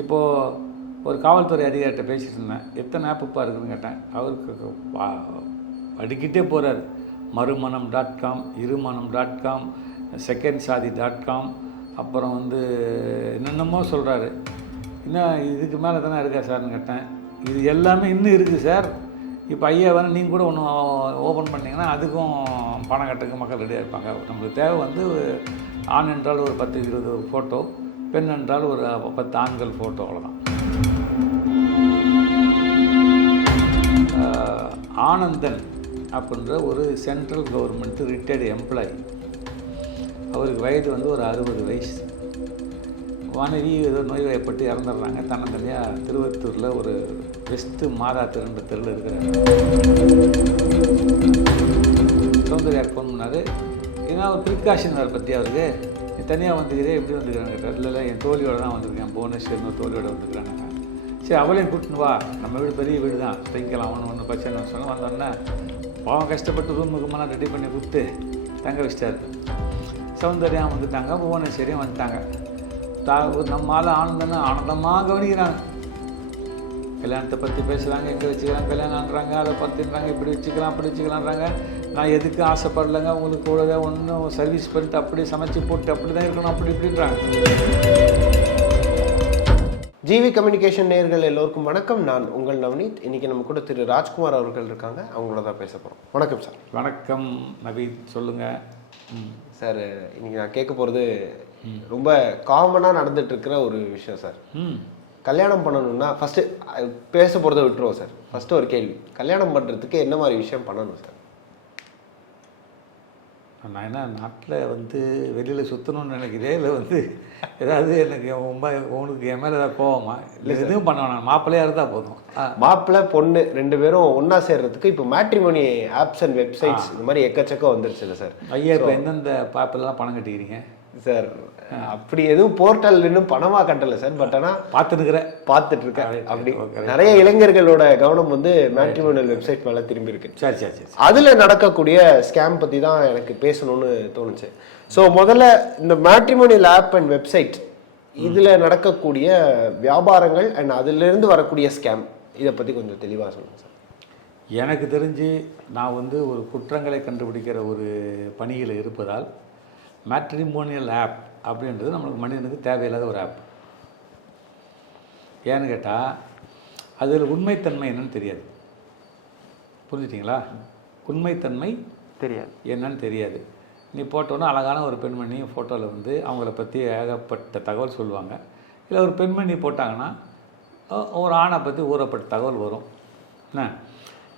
இப்போது ஒரு காவல்துறை அதிகாரிகிட்ட பேசிட்டு இருந்தேன். எத்தனை ஆப்புப்பா இருக்குதுன்னு கேட்டேன். அவருக்கு படிக்கிட்டே போகிறார் மறுமணம் டாட் காம் இருமணம் டாட் காம் செகண்ட் சாதி டாட் காம் அப்புறம் வந்து என்னென்னமோ சொல்கிறாரு இன்னும் இதுக்கு மேலே தானே இருக்கா சார்னு கேட்டேன். இது எல்லாமே இன்னும் இருக்குது சார். இப்போ ஐயா வேணும் நீங்கள் கூட ஒன்று ஓப்பன் பண்ணிங்கன்னா அதுக்கும் பணம் கட்டுக்கு மக்கள் ரெடியாக இருப்பாங்க. நம்மளுக்கு தேவை வந்து ஆண் என்றால் ஒரு பத்து இருபது ஃபோட்டோ பெண் என்றால் ஒரு பத்து ஆண்கள் ஃபோட்டோ அவ்வளோதான் ஆனந்தன் அப்படின்ற ஒரு சென்ட்ரல் கவர்மெண்ட் ரிட்டையர்டு எம்ப்ளாயி. அவருக்கு வயது வந்து ஒரு அறுபது வயசு. மனைவி ஏதோ நோய்வாய்ப்பட்டு இறந்துடுறாங்க. தன்னந்தனியாக திருவத்தூரில் ஒரு வெஸ்ட்டு மாதா திருன்ற தெருவில் இருக்கிறாங்க சௌந்தர்யார் ஃபோன் பண்ணார். ஏன்னா ஒரு ப்ரிகாஷன் அதை பற்றி அவருக்கு. தனியாக வந்துக்கிறே எப்படி வந்துக்கிறாங்க கேட்டார் இல்லை என் தோழியோட தான் வந்துருக்கேன் புவனேஸ்வரன் தோழியோட வந்துக்கிறாங்க சரி அவளையும் கூட்டின்னு வா. நம்ம வீடு பெரிய வீடு தான். தங்கிக்கலாம் ஒன்று ஒன்று பிரச்சனை சொன்னால் வந்தோடனே பாவம் கஷ்டப்பட்டு ரூமுக்குமெல்லாம் ரெடி பண்ணி கொடுத்து தங்க வச்சிட்டாரு. சௌந்தர்யா வந்துட்டாங்க புவனேஸ்வரியும் வந்துட்டாங்க. தா நம்ம ஆனந்தன்னு ஆனந்தமாக கவனிக்கிறாங்க கல்யாணத்தை பற்றி பேசுகிறாங்க எங்கே வச்சுக்கலாம் கல்யாணம்ன்றாங்க அதை பற்றின்றாங்க இப்படி வச்சுக்கலாம் அப்படி வச்சுக்கலான்றாங்க நான் எதுக்கு ஆசைப்படலைங்க? உங்களுக்கு கூட ஒன்றும் சர்வீஸ் பண்ணிட்டு அப்படி சமைச்சு போட்டு அப்படி தான் இருக்கணும் அப்படி இப்படின்றாங்க. ஜிவி கம்யூனிகேஷன் நேயர்கள் எல்லோருக்கும் வணக்கம். நான் உங்கள் நவனீத் இன்னைக்கு நம்ம கூட திரு ராஜ்குமார் அவர்கள் இருக்காங்க. அவங்களோட தான் பேச போகிறோம் வணக்கம் சார். வணக்கம் நவீத். சொல்லுங்கள் சார் இன்னைக்கு நான் கேட்க போகிறது ரொம்ப காமனாக நடந்துட்டு இருக்கிற ஒரு விஷயம் சார். ம். கல்யாணம் பண்ணணும்னா ஃபஸ்ட்டு பேச போகிறத விட்டுருவோம் சார். ஃபஸ்ட்டு ஒரு கேள்வி. கல்யாணம் பண்ணுறதுக்கு என்ன மாதிரி விஷயம் பண்ணணும் சார்? நான் என்ன நாட்டில் வந்து வெளியில் சுற்றணும்னு நினைக்கிறேன் இல்லை வந்து ஏதாவது எனக்கு ரொம்ப உனக்கு என் மேலே ஏதாவது கோவமா? இல்லை எதுவும் பண்ண வேணாம். மாப்பிள்ளையாக இருந்தால் போதும். மாப்பிள்ளை பொண்ணு ரெண்டு பேரும் ஒன்றா சேர்றதுக்கு இப்போ மேட்ரிமோனி ஆப்ஸ் அண்ட் வெப்சைட்ஸ் இந்த மாதிரி எக்கச்சக்கம் வந்துருச்சுல்ல சார். ஐயா இப்போ எந்தெந்த பாப்பெல்லாம் பணம் கட்டிக்கிறீங்க? சார் அப்படி எதுவும் போர்ட்டல் இன்னும் பணமாக கட்டலை சார் பட் ஆனால் பார்த்துனுக்குறேன் பார்த்துட்டு இருக்கேன் அப்படி. நிறைய இளைஞர்களோட கவனம் வந்து மேட்ரிமோனியல் வெப்சைட் மேல திரும்பி இருக்கு. சரி சரி சரி அதுல நடக்கக்கூடிய ஸ்கேம் பத்தி தான் எனக்கு பேசணும்னு தோணுச்சு. ஸோ முதல்ல இந்த மேட்ரிமோனியல் ஆப் அண்ட் வெப்சைட் இதுல நடக்கக்கூடிய வியாபாரங்கள் அண்ட் அதுல இருந்து வரக்கூடிய ஸ்கேம் இதை பத்தி கொஞ்சம் தெளிவா சொல்லுங்க சார். எனக்கு தெரிஞ்சு நான் வந்து ஒரு குற்றங்களை கண்டுபிடிக்கிற ஒரு பணியில் இருப்பதால் மேட்ரிமோனியல் ஆப் அப்படின்றது நம்மளுக்கு மனிதனுக்கு தேவையில்லாத ஒரு ஆப் ஏன்னு கேட்டால் அதில் உண்மைத்தன்மை என்னன்னு தெரியாது. புரிஞ்சுட்டிங்களா? உண்மைத்தன்மை தெரியாது. என்னன்னு தெரியாது. நீ போட்டோன்னா அழகான ஒரு பெண்மணி ஃபோட்டோவில் வந்து அவங்கள பற்றி ஏகப்பட்ட தகவல் சொல்லுவாங்க. இல்லை ஒரு பெண்மணி போட்டாங்கன்னா ஒரு ஆணை பற்றி ஊறப்பட்ட தகவல் வரும். என்ன?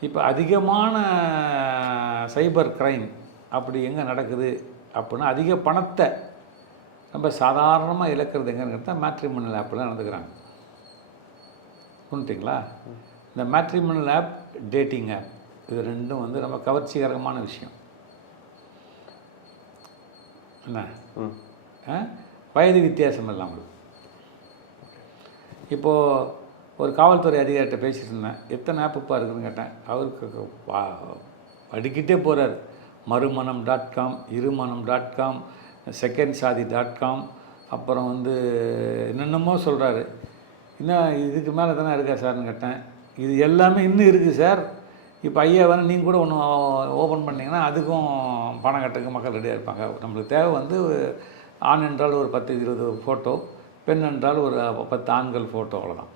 இப்போ அதிகமான சைபர் கிரைம் அப்படி எங்கே நடக்குது? அப்படின்னா அதிக பணத்தை ரொம்ப சாதாரணமாக இழக்கிறது எங்கன்னு தான் மேட்ரிமோனல் ஆப்பில் நடந்துக்கிறாங்க. புரிஞ்சுட்டிங்களா? இந்த மேட்ரிமோனல் ஆப் டேட்டிங் ஆப் இது ரெண்டும் வந்து ரொம்ப கவர்ச்சிகரமான விஷயம். என்ன? வயது வித்தியாசம் இல்லாமல் இப்போது ஒரு காவல்துறை அதிகாரிகிட்ட பேசிட்டு இருந்தேன். எத்தனை ஆப்புப்பா இருக்குதுன்னு கேட்டேன். அவருக்கு வா- அடிக்கிட்டே போகிறார் மறுமணம் டாட் காம் இருமணம் டாட் காம் செகண்ட் சாதி டாட் காம் அப்புறம் வந்து என்னென்னமோ சொல்கிறாரு இன்னும் இதுக்கு மேலே தானே இருக்கா சார்னு கேட்டேன். இது எல்லாமே இன்னும் இருக்குது சார் இப்போ ஐயா வேணும் நீங்கள் கூட ஒன்று ஓப்பன் பண்ணிங்கன்னா அதுக்கும் பணம் கட்டுறதுக்கு மக்கள் ரெடியாக இருப்பாங்க. நம்மளுக்கு தேவை வந்து ஆண் என்றால் ஒரு பத்து இருபது ஃபோட்டோ பெண் என்றால் ஒரு பத்து ஆண்கள் ஃபோட்டோ அவ்வளோதான்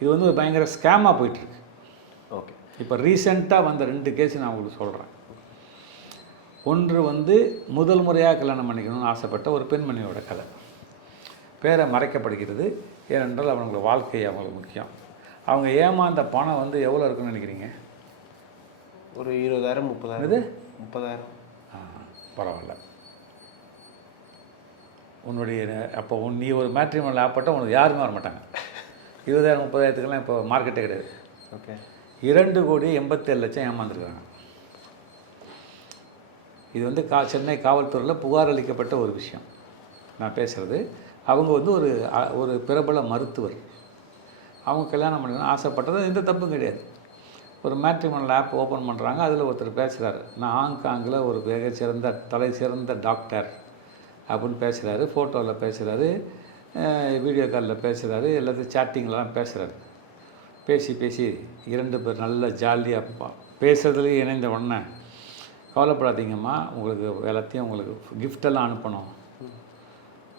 இது வந்து ஒரு பயங்கர ஸ்கேமாக போயிட்டுருக்கு ஓகே இப்போ ரீசெண்டாக வந்த ரெண்டு கேஸ் நான் உங்களுக்கு சொல்கிறேன் ஒன்று வந்து முதல் முறையாக கல்யாணம் பண்ணிக்கணும்னு ஆசைப்பட்ட ஒரு பெண்மணியோட கதை. பேரை மறைக்கப்படுகிறது. ஏனென்றால் அவங்களுக்கு வாழ்க்கை அவங்களுக்கு முக்கியம். அவங்க ஏமாந்த பணம் வந்து எவ்வளோ இருக்குன்னு நினைக்கிறீங்க? ஒரு இருபதாயிரம் முப்பதாயிரம். இது முப்பதாயிரம். ஆ, பரவாயில்ல. உன்னுடைய அப்போ உன் நீ ஒரு மேட்ரிமோனில் ஆப்பட்ட உனக்கு யாருமே வர மாட்டாங்க இருபதாயிரம் முப்பதாயிரத்துக்கெல்லாம் இப்போ மார்க்கெட்டே கிடையாது. ஓகே. இரண்டு கோடி எண்பத்தேழு லட்சம் ஏமாந்துருக்காங்க. இது வந்து கா சென்னை காவல்துறையில் புகார் அளிக்கப்பட்ட ஒரு விஷயம். நான் பேசுகிறது அவங்க வந்து ஒரு ஒரு பிரபல மருத்துவர். அவங்க கல்யாணம் பண்ணணும்னு ஆசைப்பட்டது எந்த தப்பும் கிடையாது. ஒரு மேட்ரிமோனல் ஆப் ஓப்பன் பண்ணுறாங்க அதில் ஒருத்தர் பேசுகிறாரு நான் ஹாங்காங்கில் ஒரு மிக சிறந்த தலை சிறந்த டாக்டர் அப்படின்னு பேசுகிறாரு ஃபோட்டோவில் பேசுகிறாரு வீடியோ காலில் பேசுகிறாரு எல்லாத்தையும் சேட்டிங்லாம் பேசுகிறாரு பேசி பேசி இரண்டு பேர் நல்ல ஜாலியாக பேசுறதுலேயே இணைந்த உடனே கவலைப்படாதீங்கம்மா. உங்களுக்கு எல்லாத்தையும் உங்களுக்கு கிஃப்டெல்லாம் அனுப்பணும்.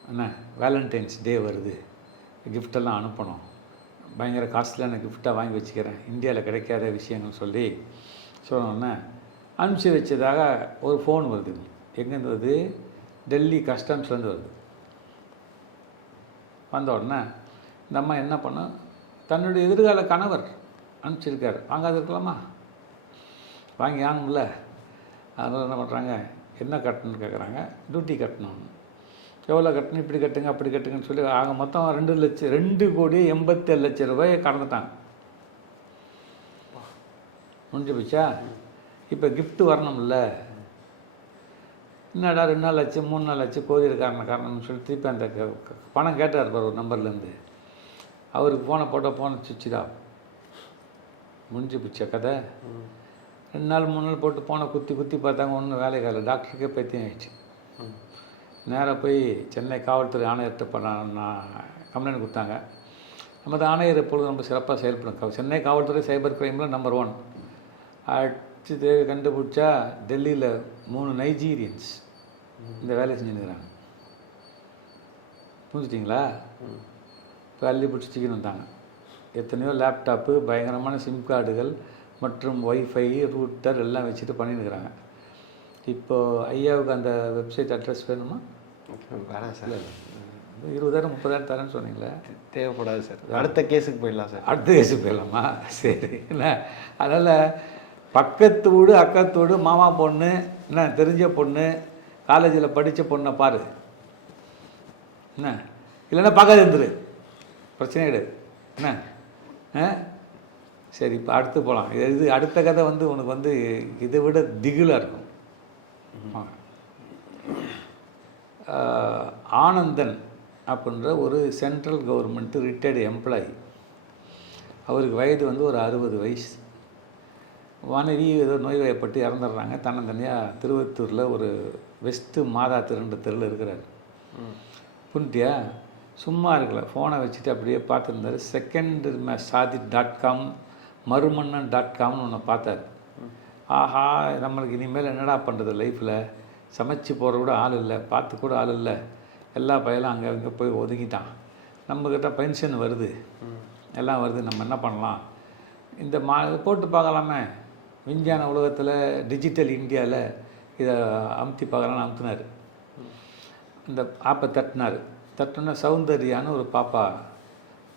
என்ன? வேலண்டைன்ஸ் டே வருது. கிஃப்டெல்லாம் அனுப்பணும். பயங்கர காஸ்ட்லியான கிஃப்டாக வாங்கி வச்சுக்கிறேன். இந்தியாவில் கிடைக்காத விஷயங்கள் சொல்லி சொன்னோன்னே அனுப்பிச்சி வச்சதாக ஒரு ஃபோன் வருது. எங்கேருந்து வருது டெல்லி கஸ்டம்ஸ்லேருந்து வருது. வந்த உடனே இந்த அம்மா என்ன பண்ணும் தன்னுடைய எதிர்கால கணவர் அனுப்பிச்சிருக்கார். வாங்காது இருக்கலாமா? வாங்கி ஆகணும்ல அதனால் என்ன பண்ணுறாங்க என்ன கட்டணும்னு கேட்குறாங்க டியூட்டி கட்டணும்னு. எவ்வளோ கட்டணும்? இப்படி கட்டுங்க அப்படி கட்டுங்கன்னு சொல்லி ஆக மொத்தம் ரெண்டு லட்சம் ரெண்டு கோடி எண்பத்தேழு லட்சம் ரூபாயை கடந்துட்டாங்க முடிஞ்சு போச்சா? இப்போ கிஃப்ட்டு வரணும்ல. என்னடா ரெண்டு நாள் ஆச்சு மூணு நாள் ஆச்சு கோவில் காரணம் காரணம்னு சொல்லி திருப்பி அந்த க- பணம் கேட்டார் பார் ஒரு நம்பர்லேருந்து அவருக்கு ஃபோனை போட்டால் ஃபோனை சுவிட்சுதா முடிஞ்சு போச்சா கதை? ரெண்டு நாள் மூணு நாள் போட்டு போனை குத்தி குத்தி பார்த்தாங்க ஒன்றும் வேலைக்கால டாக்டருக்கே பைத்தியம் ஆயிடுச்சு. நேராக போய் சென்னை காவல்துறை ஆணையர்கிட்ட பண்ண நான் கம்ப்ளைண்ட் கொடுத்தாங்க. நமது ஆணையர் எப்பொழுதும் ரொம்ப சிறப்பாக செயல்படும். சென்னை காவல்துறை சைபர் கிரைமில் நம்பர் ஒன் அடிச்சு கண்டுபிடிச்சா டெல்லியில் மூணு நைஜீரியன்ஸ் இந்த வேலையை செஞ்சுருக்கிறாங்க புரிஞ்சுட்டிங்களா? இப்போ அள்ளி பிடிச்சிக்கின்னு வந்தாங்க எத்தனையோ லேப்டாப்பு பயங்கரமான சிம் கார்டுகள் மற்றும் ஒய்ஃபை ரூட்டர் எல்லாம் வச்சுட்டு பண்ணியிருக்கிறாங்க. இப்போ ஐயாவுக்கு அந்த வெப்சைட் அட்ரஸ் வேணுமா? வேணாம் சார். இருபதாயிரம் முப்பதாயிரம் தரேன்னு சொன்னீங்களே. தேவைப்படாது சார். அடுத்த கேஸுக்கு போயிடலாம் சார். அடுத்த கேஸு போயிடலாமா? சரி. என்ன? அதனால் பக்கத்து வீடு அக்கத்து வீடு மாமா பொண்ணு என்ன தெரிஞ்ச பொண்ணு காலேஜில் படித்த பொண்ணை பாரு. என்ன? இல்லைன்னா பார்க்காது இருந்துரு. பிரச்சனை கிடையாது. என்ன? ஆ? சரி இப்போ அடுத்து போகலாம் இது இது அடுத்த கதை வந்து உனக்கு வந்து இதை விட திகிலாக இருக்கும். ஆனந்தன் அப்படின்ற ஒரு சென்ட்ரல் கவர்மெண்ட் ரிட்டையர்டு எம்ப்ளாயி அவருக்கு வயது வந்து ஒரு அறுபது வயசு. மனைவி ஏதோ நோய்வாய்ப்பட்டு இறந்துடுறாங்க. தன்னந்தனியாக திருவத்தூரில் ஒரு வெஸ்ட்டு மாதா திருன்ற தெருவில் இருக்கிறார். புரிஞ்சியா சும்மா இருக்கல. ஃபோனை வச்சுட்டு அப்படியே பார்த்துருந்தாரு. செகண்ட் சாதி டாட் காம் மறுமன்னன் டாட் காம்னு ஒன்று பார்த்தாரு. ஆஹா நம்மளுக்கு இனிமேல் என்னடா பண்ணுறது லைஃப்பில் சமைச்சு போகிற கூட ஆள் இல்லை பார்த்து கூட ஆள் இல்லை. எல்லா பையலும் அங்கே அங்கே போய் ஒதுங்கிட்டான். நம்மக்கிட்ட பென்ஷன் வருது. எல்லாம் வருது நம்ம என்ன பண்ணலாம்? இந்த மா இதை போட்டு பார்க்கலாமே. விஞ்ஞான உலகத்தில் டிஜிட்டல் இந்தியாவில் இதை அமுத்தி பார்க்கலான்னு அமுத்தினார். இந்த ஆப்பை தட்டினார். தட்டின சௌந்தர்யான்னு ஒரு பாப்பா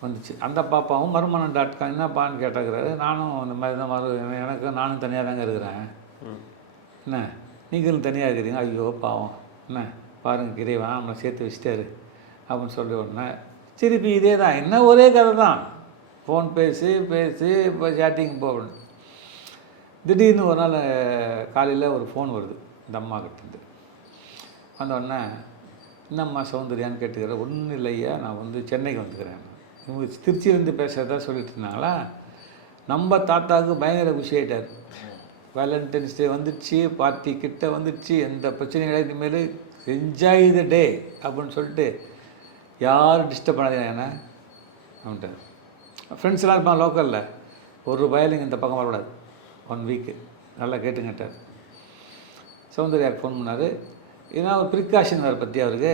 வந்துச்சு. அந்த பாப்பாவும் மறுமணம் டாட் காம் என்னப்பான்னு கேட்டாக்குறாரு நானும் இந்த மாதிரி தான் மறு எனக்கு நானும் தனியாக தாங்க இருக்கிறேன். என்ன? நீங்களும் தனியாக இருக்கிறீங்க? ஐயோ பாவம். என்ன? பாருங்க இறைவன் நம்மளை சேர்த்து வச்சிட்டாரு. அப்படின்னு சொல்லி உடனே திருப்பி இதே தான். என்ன ஒரே கதை தான். ஃபோன் பேசி பேசி இப்போ சேட்டிங் போகணும் திடீர்னு ஒரு நாள் காலையில் ஒரு ஃபோன் வருது. இந்த அம்மா கிட்டேருந்து. வந்த உடனே என்னம்மா சௌந்தர்யான்னு கேட்டுக்கிறேன் ஒன்றும் இல்லையா? நான் வந்து சென்னைக்கு வந்துக்கிறேன். இவங்க திருச்சியிலேருந்து பேசுகிறதா சொல்லிட்டு இருந்தாங்களா? நம்ம தாத்தாவுக்கு பயங்கர குஷி ஆகிட்டார் வேலண்டைன்ஸ் டே வந்துடுச்சு பார்ட்டி கிட்ட வந்துடுச்சு எந்த பிரச்சனையும் கிடையாது இனிமேல் என்ஜாய் த டே அப்படின்னு சொல்லிட்டு யாரும் டிஸ்டர்ப் பண்ணாதீங்க என்ன? அவன்கிட்ட ஃப்ரெண்ட்ஸ்லாம் இருப்பான் லோக்கலில் ஒரு பயலுங்க இந்த பக்கம் வரக்கூடாது. ஒன் வீக்கு நல்லா கேட்டுங்கிட்டார். சௌந்தர்யாவுக்கு ஃபோன் பண்ணார். ஏன்னா ஒரு ப்ரிகாஷன் வேறு பற்றி அவருக்கு.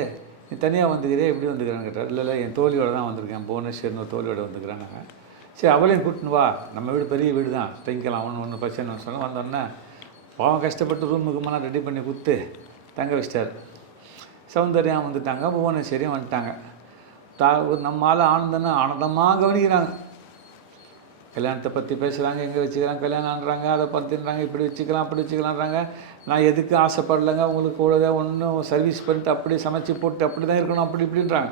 நீ தனியாக வந்துக்கிறே எப்படி வந்துக்கிறேன்னு கேட்டார் இல்லை இல்லை என் தோழியோட தான் வந்திருக்கேன் புவனேஸ்வர்னு ஒரு தோழியோட வந்துக்கிறேன்னாங்க சரி அவளையும் கூட்டின்னு வா நம்ம வீடு பெரிய வீடு தான் தங்கிக்கலாம் ஒன்று ஒன்று பிரச்சனை சொன்ன வந்தோடனே பாவம் கஷ்டப்பட்டு ரூமுக்குமெல்லாம் ரெடி பண்ணி கொடுத்து தங்க வச்சிட்டார். சௌந்தர்யம் வந்துட்டாங்க புவனேஸ்வரியும் வந்துட்டாங்க. தா நம்ம ஆள் ஆனந்தன்னு ஆனந்தமாக கவனிக்கிறாங்க. கல்யாணத்தை பற்றி பேசுகிறாங்க எங்கே வச்சுக்கிறாங்க கல்யாணம்ன்றாங்க அதை பற்றின்றாங்க இப்படி வச்சுக்கலாம் அப்படி வச்சுக்கலான்றாங்க நான் எதுக்கு ஆசைப்படலைங்க? உங்களுக்கு கூட ஒன்றும் சர்வீஸ் பண்ணிட்டு அப்படியே சமைச்சு போட்டு அப்படி தான் இருக்கணும் அப்படி இப்படின்றாங்க.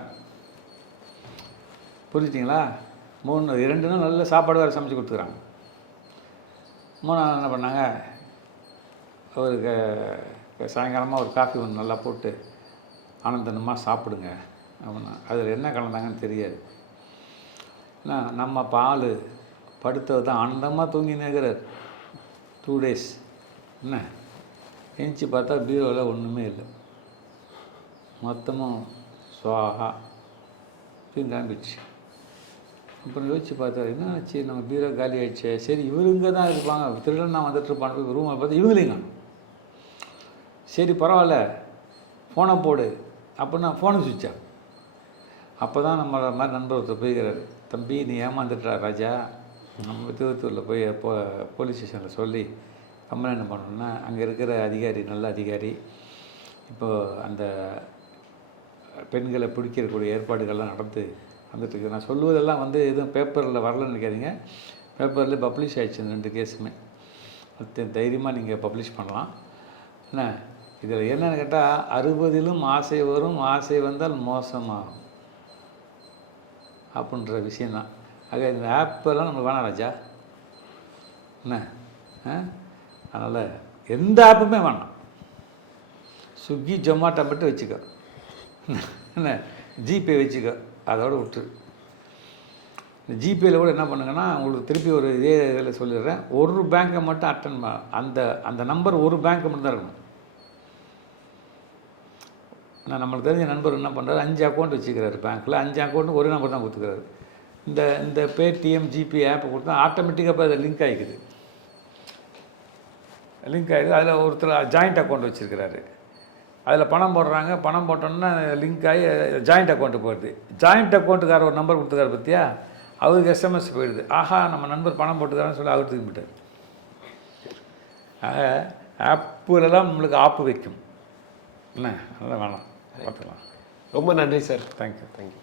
புரிஞ்சுட்டிங்களா? மூணு இரண்டு நாள் நல்ல சாப்பாடு வேறு சமைச்சு கொடுத்துக்குறாங்க. மூணாவது என்ன பண்ணாங்க? அவருக்கு சாயங்காலமாக ஒரு காஃபி ஒன்று நல்லா போட்டு ஆனந்தனமாக சாப்பிடுங்க அப்படின்னா. அதில் என்ன கலந்தாங்கன்னு தெரியாது. நம்ம பால் படுத்தவர் தான் ஆனந்தமாக தூங்கின்னு இருக்கிறார். டூ டேஸ் என்ன? எந்திச்சு பார்த்தா பீரோவில் ஒன்றுமே இல்லை. மொத்தமும் சுவாகா அப்படின்னு அப்புறம் யோசிச்சு பார்த்தாரு என்ன ஆச்சு? நம்ம பீரோ காலி ஆயிடுச்சு. சரி இவருங்க தான் இருப்பாங்க. திருடன் நான் வந்துட்டு இருப்பான்னு ரூமை பார்த்து இவங்களையும் சரி பரவாயில்ல. ஃபோனை போடு. அப்படின்னா ஃபோனை சுவிட்ச் அப்போ தான் நம்ம மாதிரி நண்பர் ஒருத்தர் போய்கிறார் தம்பி நீ ஏமாந்துட்டா ராஜா. நம்ம திருவத்தூரில் போய் போ போலீஸ் ஸ்டேஷனில் சொல்லி கம்பெனி என்ன பண்ணணும்னா அங்கே இருக்கிற அதிகாரி நல்ல அதிகாரி இப்போது அந்த பெண்களை பிடிக்கிறக்கூடிய ஏற்பாடுகள்லாம் நடந்து வந்துட்டுருக்கு. நான் சொல்லுவதெல்லாம் வந்து எதுவும் பேப்பரில் வரலன்னு நினைக்காதீங்க. பேப்பரில் பப்ளிஷ் ஆயிடுச்சு இந்த ரெண்டு கேஸுமே அது தைரியமாக நீங்கள் பப்ளிஷ் பண்ணலாம். என்ன? இதில் என்னன்னு கேட்டால் அறுபதிலும் ஆசை வரும். ஆசை வந்தால் மோசமாகும். அப்படின்ற விஷயந்தான் ஆக இந்த ஆப்பெல்லாம் நம்மளுக்கு வேணாம் ராஜா. என்ன? ஆ? அதனால் எந்த ஆப்புமே வேணாம். ஸ்விக்கி ஜொமாட்டோ மட்டும் வச்சுக்கோ. என்ன? ஜிபே வச்சுக்கோ. அதோட விட்டுரு. இந்த ஜிபேயில் கூட என்ன பண்ணுங்கன்னா உங்களுக்கு திருப்பி ஒரு இதே இதில் சொல்லிடுறேன். ஒரு பேங்க்கை மட்டும் அட்டன் அந்த அந்த நம்பர் ஒரு பேங்க்கை மட்டும் தான் இருக்கணும். நான் நம்மளுக்கு தெரிஞ்ச நண்பர் என்ன பண்ணுறாரு அஞ்சு அக்கௌண்ட் வச்சுக்கிறாரு பேங்க்கில் அஞ்சு அக்கௌண்ட்டு ஒரே நம்பர் தான் கொடுத்துக்கிறாரு. இந்த இந்த பேடிஎம் ஜிபே ஆப்பை கொடுத்தா ஆட்டோமேட்டிக்காக இப்போ அது லிங்க் ஆகிக்குது லிங்க் ஆகிடுது அதில் ஒருத்தர் ஜாயிண்ட் அக்கௌண்ட் வச்சுருக்கிறாரு. அதில் பணம் போடுறாங்க. பணம் போட்டோன்னா லிங்க் ஆகி ஜாயிண்ட் அக்கௌண்ட்டு போயிடுது. ஜாயிண்ட் அக்கௌண்ட்டுக்கார ஒரு நம்பர் கொடுத்துருக்காரு பற்றியா அவருக்கு எஸ்எம்எஸ் போயிடுது. ஆஹா நம்ம நண்பர் பணம் போட்டுக்கிறான்னு சொல்லி அவர் தூக்கி போயிட்டார் ஆக ஆப்புலலாம் நம்மளுக்கு ஆப்பு வைக்கும். என்ன? அதெல்லாம் வேணாம். பார்த்துக்கலாம். ரொம்ப நன்றி சார். Thank you thank you